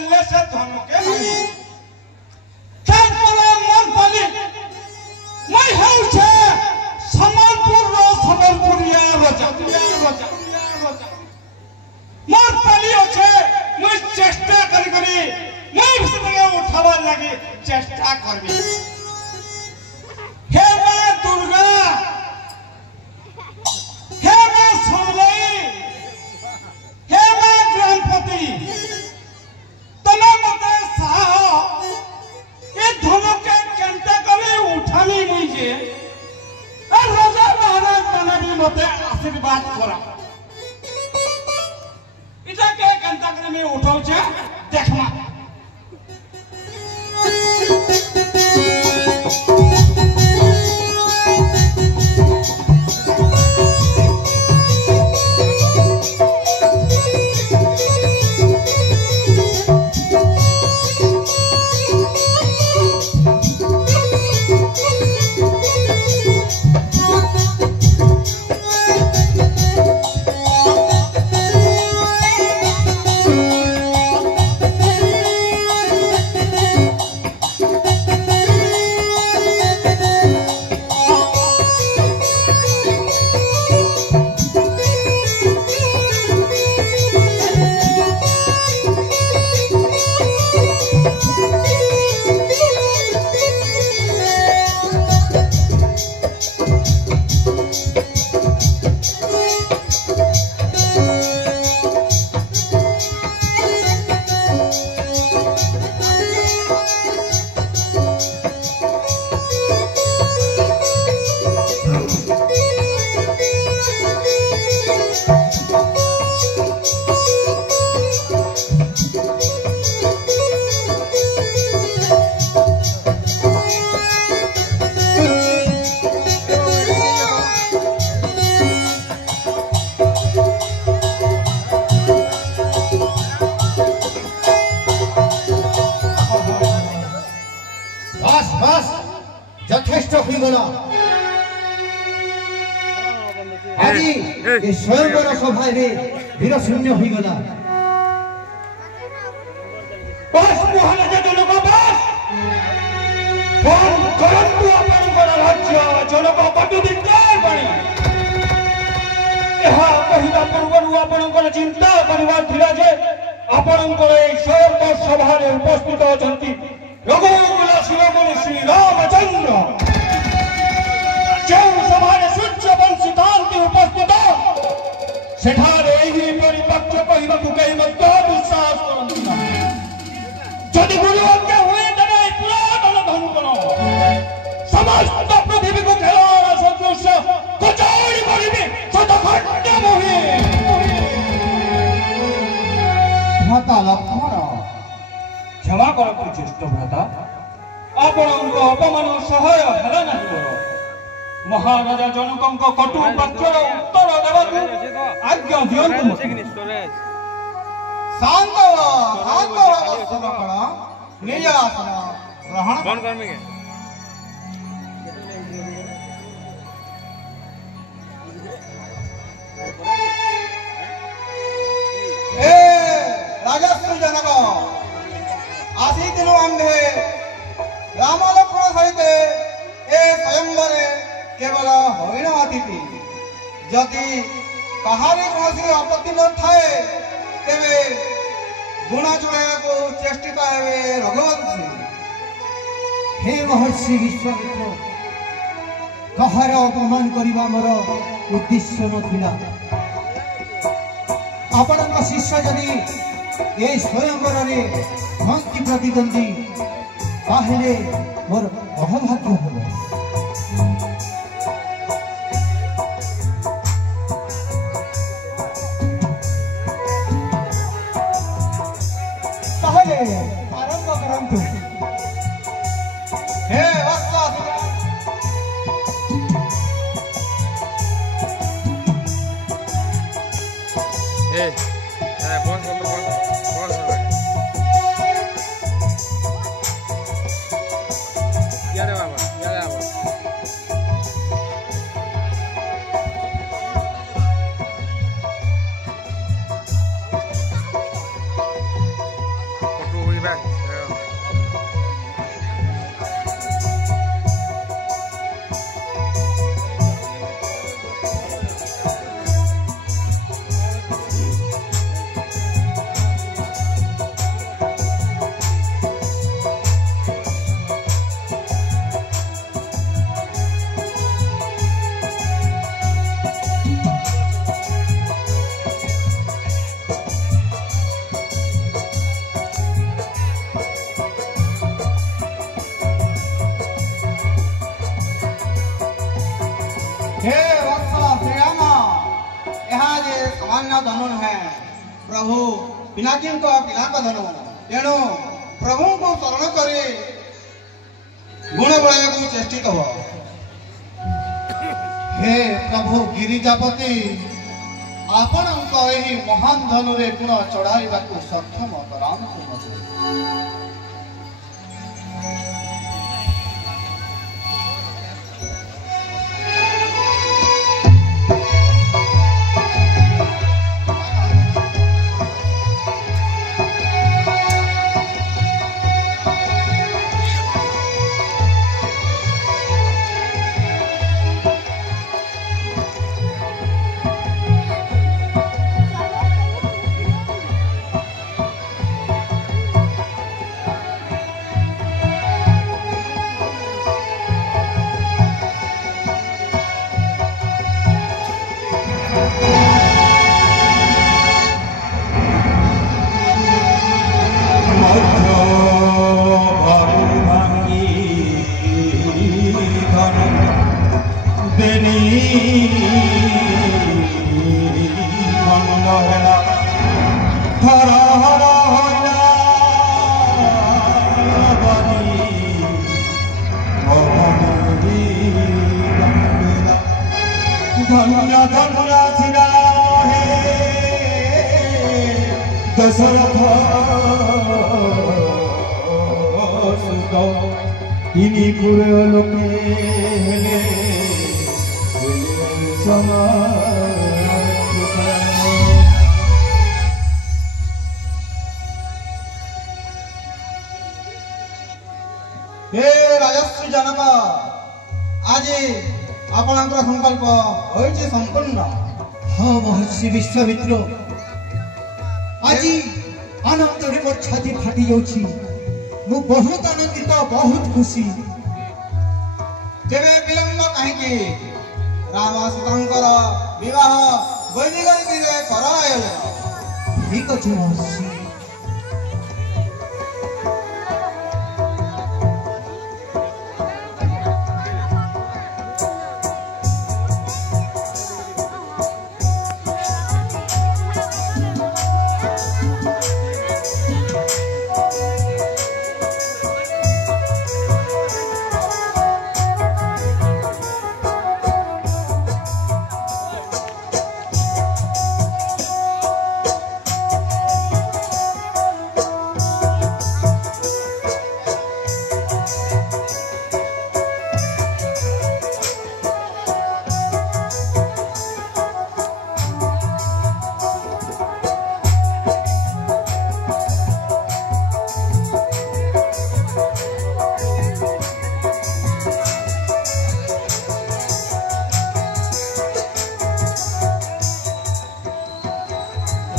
मारले से धनु के भाई चल परे मन पाली मैं हूं छे सम्मानपुर रो सम्मानपुरिया रोजा मोर पाली छे मैं चेष्टा करी मैं विषय उठावा लगी चेष्टा करबी हे मां दुर्गा हे मां सोलई हे मां गणपति तमे मते साह ए धनु के केनते करे उठानी मुई जे ए राजा महाराज माने भी मते आशीर्वाद करा इटा के केनता करे मैं उठाऊ छे देखमा ये स्वयंवर सभा वीर शून्य हो गला बस महाराज जनक बस फोन करंतु आपनकर राज्य जनक बटु दिक्कत बणी एहा पहिला पूर्वरु आपनकर चिंता करबा थिला जे आपनकर ए स्वयंवर सभा रे उपस्थित अछंती रघुकुल शिरोमणि श्री रामचंद्र जो सभा रे सूर्य वंशितांति उपस्थित सेठारे एही परिपक्ष कहिबाकु केहि मध्य विश्वास करंतु ना जदि गुरु आज्ञा हुए तने पुरातन धनुकण समस्त पृथ्वी को खेलार सदृश कचाड़ी करिबे शतखंड मोहि भ्राता लक्ष्मण क्षमा कर ज्येष्ठ भ्राता आपणक अपमान सहाय हेला नाही मोर महाराजा जनकंक कटु वाक्यर उत्तर देबाकु आज्ञा दियंतु मते शांत निज आसन ग्रहण कौन कर्मी के ए राजस्व जनक आसी दिनो आंधे राम लक्ष्मण सहित ए स्वयंवरे केवल हरिण अतिथि जदि कहानी कौन आपत्ति न थाए तेरे गुणा चढ़ाया को चेष्टित है रघुवंशी हे महर्षि विश्वामित्र कहार अपमान करवा मोर उद्देश्य नथिला आपण शिष्य जदि ए स्वयंवर मंत्री प्रतिद्वंदी ताहले मोर अहभाग्य होबो आरंभ करंतु हे वत्स कौन यारे बाबा धन नुहे प्रभु पिनाकी पिला धन तेणु प्रभु को शरण कर गुण बढ़ाया चेष्टित हो। हे प्रभु गिरिजापति आपण महान धनु रे गुण चढ़ाइबा सक्षम करांतु मते। हे राजस्वी जनक आज आपणकर संकल्प होइছে संपूर्ण। हाँ महर्षि विश्वामित्र आज आनंद रे मोर छाती फाटी जाउछि। मु बहुत आनंदित बहुत खुशी। तेरे विलंब कहीं राम सीतांकर विवाह वैदिक रीति करायल। ठीक अछि महर्षि।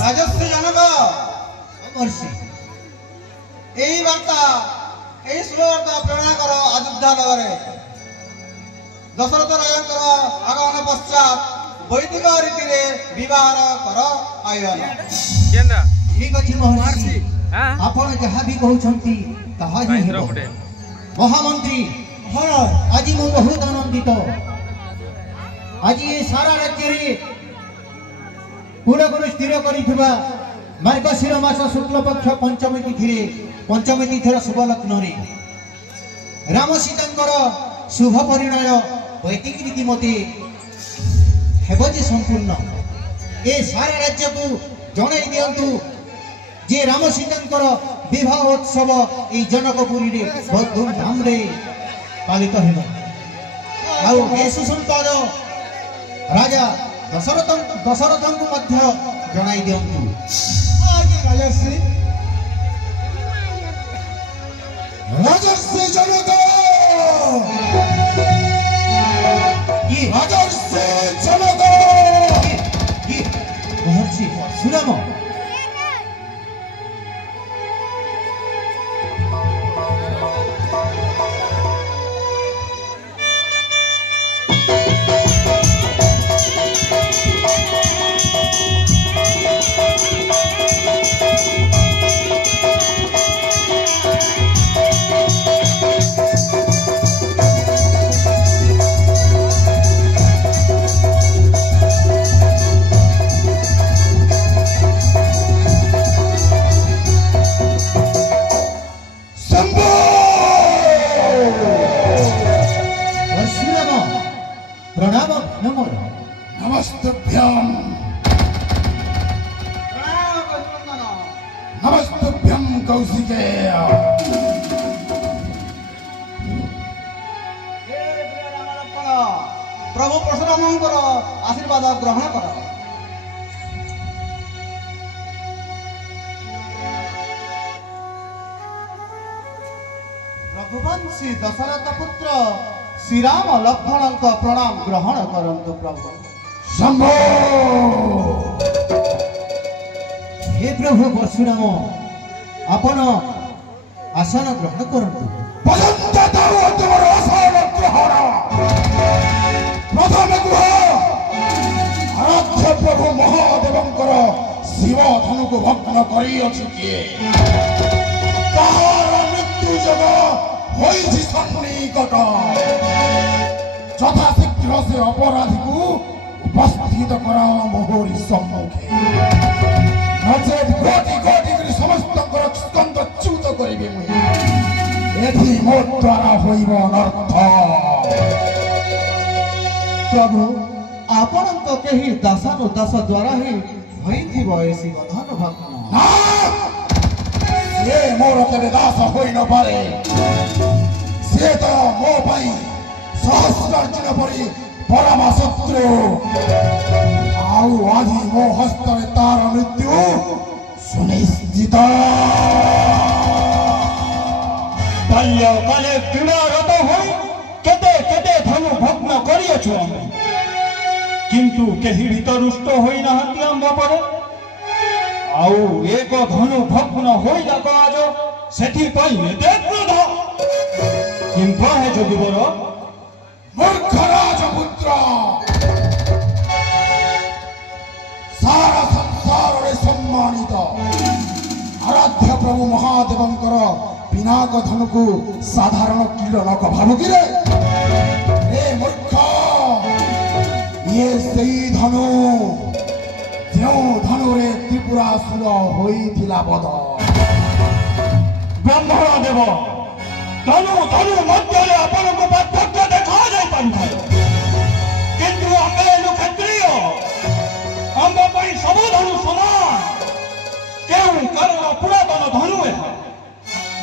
राजस्वी जनक महर्षि यही वार्ता यही शुभ वार्ता प्रेरणा कर अयोध्या नगर दशरथ राजा आगमन पश्चात वैदिक रीति रे विवाह कर आयोजन। ठीक अछि महर्षि। आपण जहाँ भी कहउछंती ताहा ही हेबो। महामंत्री आज मु बहुत आनंदित। आज ये सारा राज्य रे पूर्ण स्थिर करिथिबा मार्गशीर मास शुक्ल पक्ष पंचमी तिथि शुभ लग्न रे राम सीतांकर शुभ परिणय वैदिक रीति मते हेबो जे संपूर्ण। ए सारा राज्य को जणाई दियंतु जे राम सीतांकर विवाह उत्सव ए जनकपुरी रे बहुत धूमधाम रे पालित हेबो। आउ ए सुसंपाद राजा दशरथ को मध्य जणाई दियंतु। राजश्री राजर्षि जनक राजर्षि जनक महर्षि सुराम सत्यम कौशिकेय। प्रभु परशुरामंकर आशीर्वाद ग्रहण कर। रघुवंशी दशरथ पुत्र श्रीराम लक्ष्मण प्रणाम ग्रहण करंतु प्रभु। शंभो। हे प्रभु परशुराम आपण आसन ग्रहण करंतु। प्रथम गृह आराध्य प्रभु महादेवंकर शिव धनु को भग्न करी अछि किए? ताहार मृत्यु जग होइछि सन्निकट। यथाशीघ्र से अपराधी को उपस्थित कराओ मोहरी सम्मुखे, नचेत कोटि कोटि करी समस्त स्कंद च्युत करिबे मुई। एथि मो द्वारा होइब अनर्थ। प्रभु आपण कहीं दासानुदास द्वारा ही होइथिब एसी बधन भग्न। ना, से मोर केबे दास होई न पारे। से तो मो पाई सहस्रार्जुन परी परम शत्रु। आउ आदि मो हस्तरे तार मृत्यु सुनिश्चित। बाल्य काले क्रीड़ारत होई केते केते धनु भग्न करियछु आमे, किंतु केहि भीत रुष्ट होई नाहंती आंब परे। आउ एक धनु भग्न होई जाक आज सेठी पई एते क्रोध। किंतु हे जोगिवर मूर्ख राजपुत्र, सारा संसार रे सम्मानित आराध्य प्रभु महादेवंकर पिनाक धनु को साधारण क्रीडनक भाबु कि रे? ए मूर्ख, ये सही धनु जो धनु रे त्रिपुरासुर होइथिला बद। ब्राह्मण देव धनु धनु मध्य आपण को पार्थक्य देखा जाय पारे, किंतु आमे लो क्षत्रिय आंब पई सब धनु समान। केउ कारण पुरातन धनु है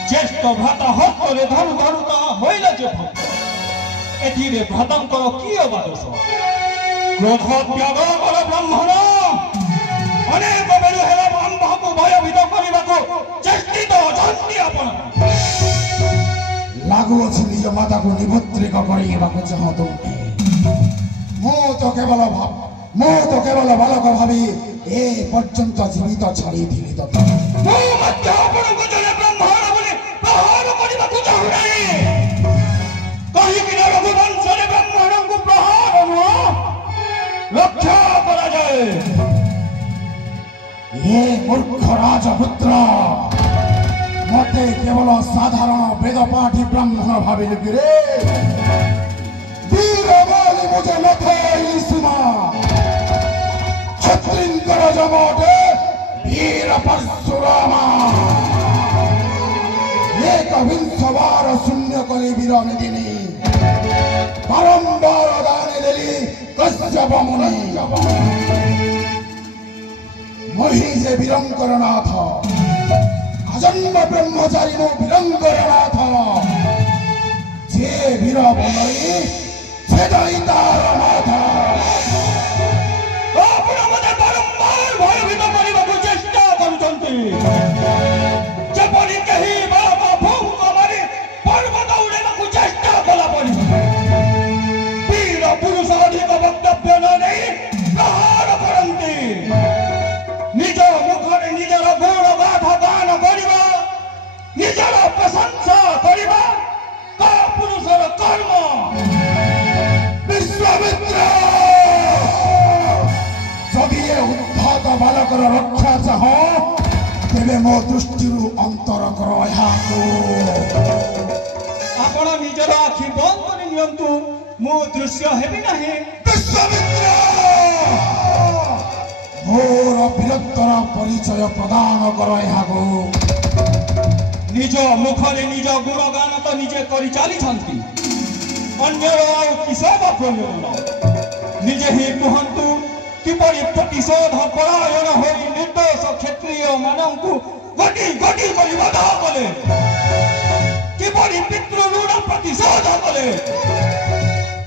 ज्येष्ठ भ्राता हस्तरे धनु धरुता होइला जे भक्त। एथिरे भ्रातांकर की अबादोष? क्रोध त्याग कर ब्राह्मण। अनेक बेलु हेला आंबको भयभीत करबाको चेष्टित अछंती आपण। लागू अछि निज माता को निमंत्रित करिबाको चाहो तुमे। मो तो केवल बालक भाबी ए पर्यंत जीवित छाड़ी थिली तो मो मध्य आपनको जने ब्राह्मण बोली प्रहार करबाको चाहू नाही। कहि कि रघुवंश रे ब्राह्मण को प्रहार न रक्षा करा जाए। ये मूर्ख राजपुत्र, मते केवल साधारण वेदपाठी ब्राह्मण भाविल कि रे? वीर बाली मुझे नथाई सुमा, क्षत्रिंकर जमोटे वीर परशुरामा। एक विंश बार शून्य कली वीर निदिनी, बारंबार दाने देली कश्यप मुनि। मही जे वीरंकर नाथ, अजन्म ब्रह्मचारी मो वीरंकर नाथ। जे वीर बनई छेदाई तार नाथ। आपण मते बारंबार भयभीत करबाको चेष्टा करूछंती। जेपरि केही बालक भूक मारी पर्वत उड़ेबाको चेष्टा कला परि वीर पुरुष अधिक वक्तव्य न नहीं प्रहार करंती। निज मुखरे निजर गुण गाथ गान करिबा, निजर प्रशंसा करिबा का पुरुषर कर्म। विश्वामित्र, जदि ये उद्धत बालकर रक्षा चाह तेरे मो दृष्टि अंतर कर। आपण निजर आखि बंद करि नियंतु, मु दृश्य हेबि नाही। विश्वामित्र, मोर वीरत्वर परिचय प्रदान कर। निज मुखरे निज गुणगान तो निजे करि चाली छंती, अन्यर आउ किसब प्रयोजन? निजे ही कहंतु प्रतिशोध परायण होई निर्दोष क्षत्रिय मानंकु गटी गटी करि ପ୍ରତିଶୋଧ କଲେ କିପରି ପିତୃ ଋଣ ପ୍ରତିଶୋଧ କଲେ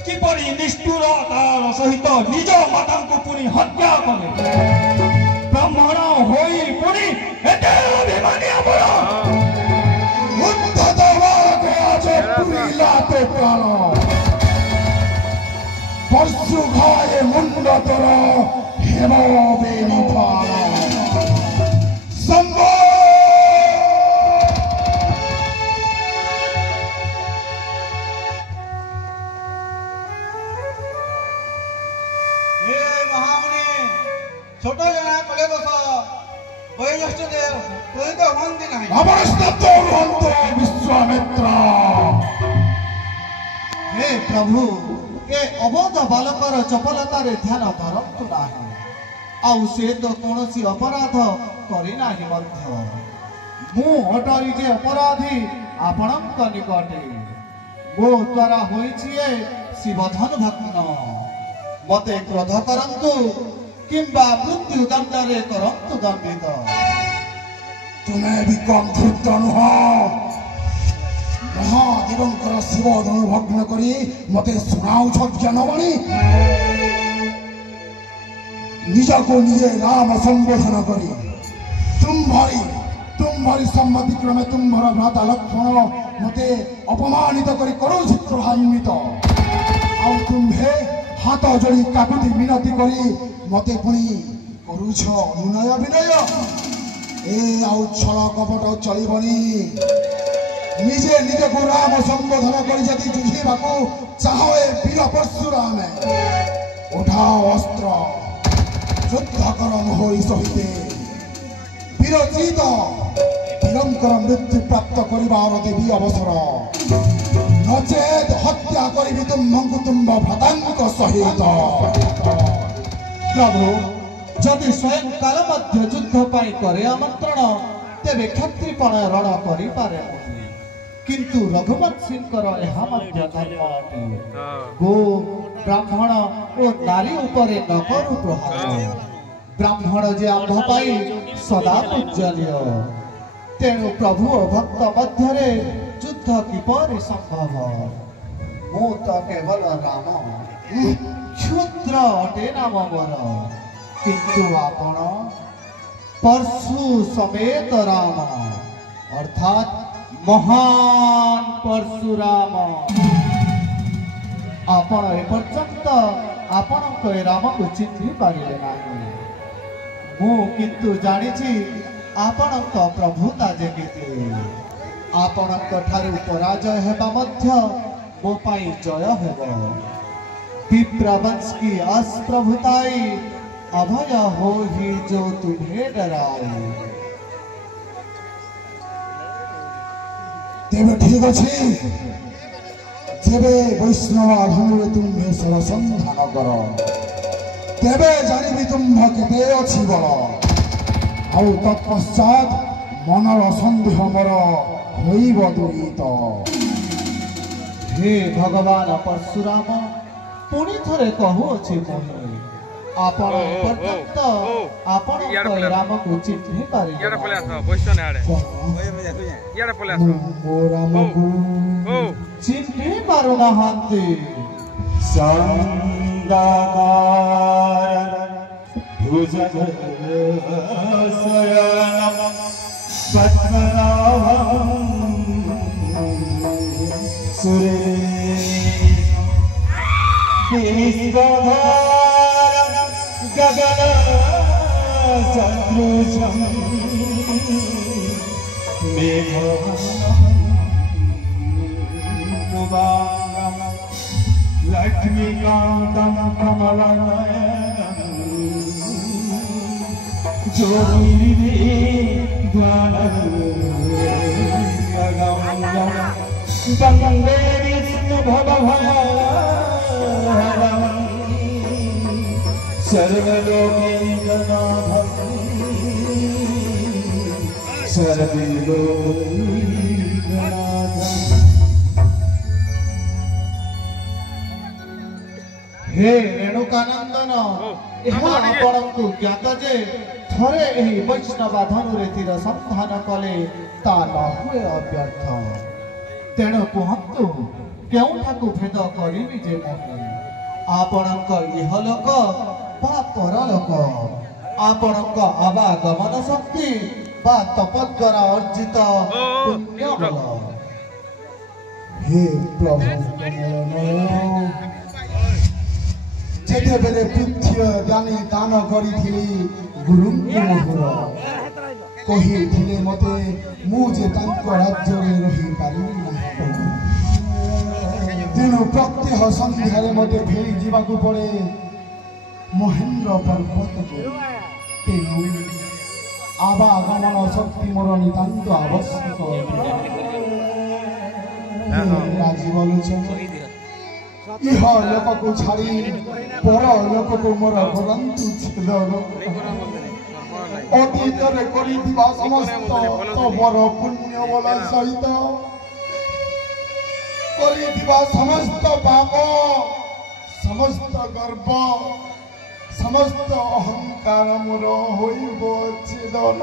କିପରି ନିଷ୍ଠୁରତାର ସହିତ ନିଜ ମାତାଙ୍କୁ ପୁଣି ହତ୍ୟା କଲେ ବ୍ରାହ୍ମଣ ହୋଇ ପୁଣି ଏତେ ଅଭିମାନୀ ଆପଣ ଉଦ୍ଧତ ବାଘ ଆଜ ପୁରିଲା ତୋ ପ୍ରାଣ ପର୍ଶୁ ଘାଏ ମୁଣ୍ଡ ତୋର ହେମ ବେନି ଫାଳ ସମ୍ଭ हे महामुनि छोट जना कले बस वयोज्येष्ठ देव क्रोधित हुअन्ति नाही ଆପଣ ସ୍ତବ୍ଧ ରୁହନ୍ତୁ ବିଶ୍ୱାମିତ୍ର हे प्रभु ए अबोध बालकर चपलतारे ध्यान धरतु नाही आउ से तो कौनसी अपराध करि नाही मध्य मु अटरी जे अपराधी आपणक निकटे मो द्वारा होइछि ए शिवधन भग्न मते क्रोध करंतु किंबा मृत्यु दंडरे करंतु दंडित ତୁମେ ବି କମ୍ ଧୂର୍ତ୍ତ ନୁହଁ ମହାଦେବଙ୍କର ଶିବ ଧନୁ ଭଗ୍ନ କରି ମତେ ଶୁଣାଉଛ ଜ୍ଞାନବାଣୀ ନିଜକୁ ନିଜେ ନାମ ସମ୍ବୋଧନ କରି ତୁମ୍ଭରି ସମ୍ମତି କ୍ରମେ ତୁମ୍ଭର ଭ୍ରାତା ଲକ୍ଷ୍ମଣ ମତେ ଅପମାନିତ କରି କରୁଛି କ୍ରୋଧାନ୍ୱିତ ଆଉ ତୁମ୍ଭେ ହାତ ଯୋଡ଼ି କାକୁତି ମିନତି କରି ମତେ ପୁଣି କରୁଛ ଅନୁନୟ ବିନୟ ଏ ଆଉ ଛଳ କପଟ ଚଳିବନି ନିଜେ ନିଜକୁ ରାମ ସମ୍ବୋଧନ କରି ଯଦି ଯୁଝିବାକୁ ଚାହ ଏ ବୀର ପରଶୁରାମ ଉଠାଅ ଅସ୍ତ୍ର ଯୁଦ୍ଧ କର ମୋହରି ସହିତେ ବୀରଜିତ ବୀରଙ୍କର ମୃତ୍ୟୁ ପ୍ରାପ୍ତ କରିବାର ଦେବୀ ଅବସର ନଚେତ୍ ହତ୍ୟା କରିବି ତୁମ୍ଭଙ୍କୁ ତୁମ୍ଭ ଭ୍ରାତାଙ୍କ ସହିତ प्रभु जदि स्वयं काल मध्य युद्ध पाई करे आमंत्रण तेबे क्षत्रिपण रण करि पारे किंतु रघुवंशींकर एहा मध्य धर्म अटे गो ब्राह्मण ओ नारी उपरे न करू प्रहार ब्राह्मण जे आंभ पाई सदा पूजनीय तेणु प्रभु ओ भक्त मध्यरे युद्ध किपरि संभव मो तो केवल राम क्षुद्र अटे नाम मोर किंतु आपण परशु समेत राम अर्थात महान परशुराम आपण एपर्यंत आपण राम को चिन्हि पारिले नाही मु किंतु जानिछि आपण प्रभुता जेकेते आपण ठारू पराजय हेबा मध्य मो पाई जय हेबो विप्रवंश की अस्प्रभुताई अभय हो ही जो तुम्हें डराए तेबे ठीक अछि जेबे वैष्णव धनुरे तुम्हे सरसंधान कर तेबे जानिबि तुम्ह केते अछि बल आउ तत्पश्चात मनर संदेह मोर होइब दूरित हे भगवान परशुराम पुणी थरे कहू अछि मोहि आपण पर्यंत आपण राम को चिन्हि पारि याडा पले आस बसो ने आडे याडा पले आस ओ राम को चिन्हि पारु नाहंती संदाकार भुजग शयनम पद्मनाभं सुरेशं गगन सदृशं मेघवाहनं लक्ष्मीकान्तं कमलनयनं ज्योतिर्विघ्नगम्यं वन्दे विष्णुभवभयहरं सर्वलोकैकनाथं सर्वलोकैकनाथं। हे रेणुकानंदन यहाँ आपणकु ज्ञात जे ଥରେ ଏହି ବୈଷ୍ଣବା ଧନୁରେ ତୀର ସନ୍ଧାନ କଲେ ତା ନ ହୁଏ ଅବ୍ୟର୍ଥ। ତେଣୁ କୁହନ୍ତୁ କେଉଁଠାକୁ ଭେଦ କରିବି ଯେ ମୁଁ ଆପଣଙ୍କ ଇହଲୋକ ବା ପରଲୋକ, ଆପଣଙ୍କ ଆବାଗମନ ଶକ୍ତି ବା ତପଦ୍ୱାରା ଅର୍ଜିତ ପୁଣ୍ୟ ବଳ। हे प्रभु जेतेबेले पृथ्वी ज्ञानी दान करी गुरुଙ୍କୁ मोहर कही मते मुझे राज्य रही पारि तेणु प्रत्यह सन्धार मते फेरी जावाक पड़े महेन्द्र पर्वत को। तेणु आवागमन शक्ति मोर नितांत आवश्यक। राजीव लोचन इह लोक को छाड़ी पर लोक को मोर करंतु छेदन। अतीत रे करिथिबा समस्त तोर पुण्य बल सहित करिथिबा समस्त पाप समस्त गर्व समस्त अहंकार मोर होइबो छेदन।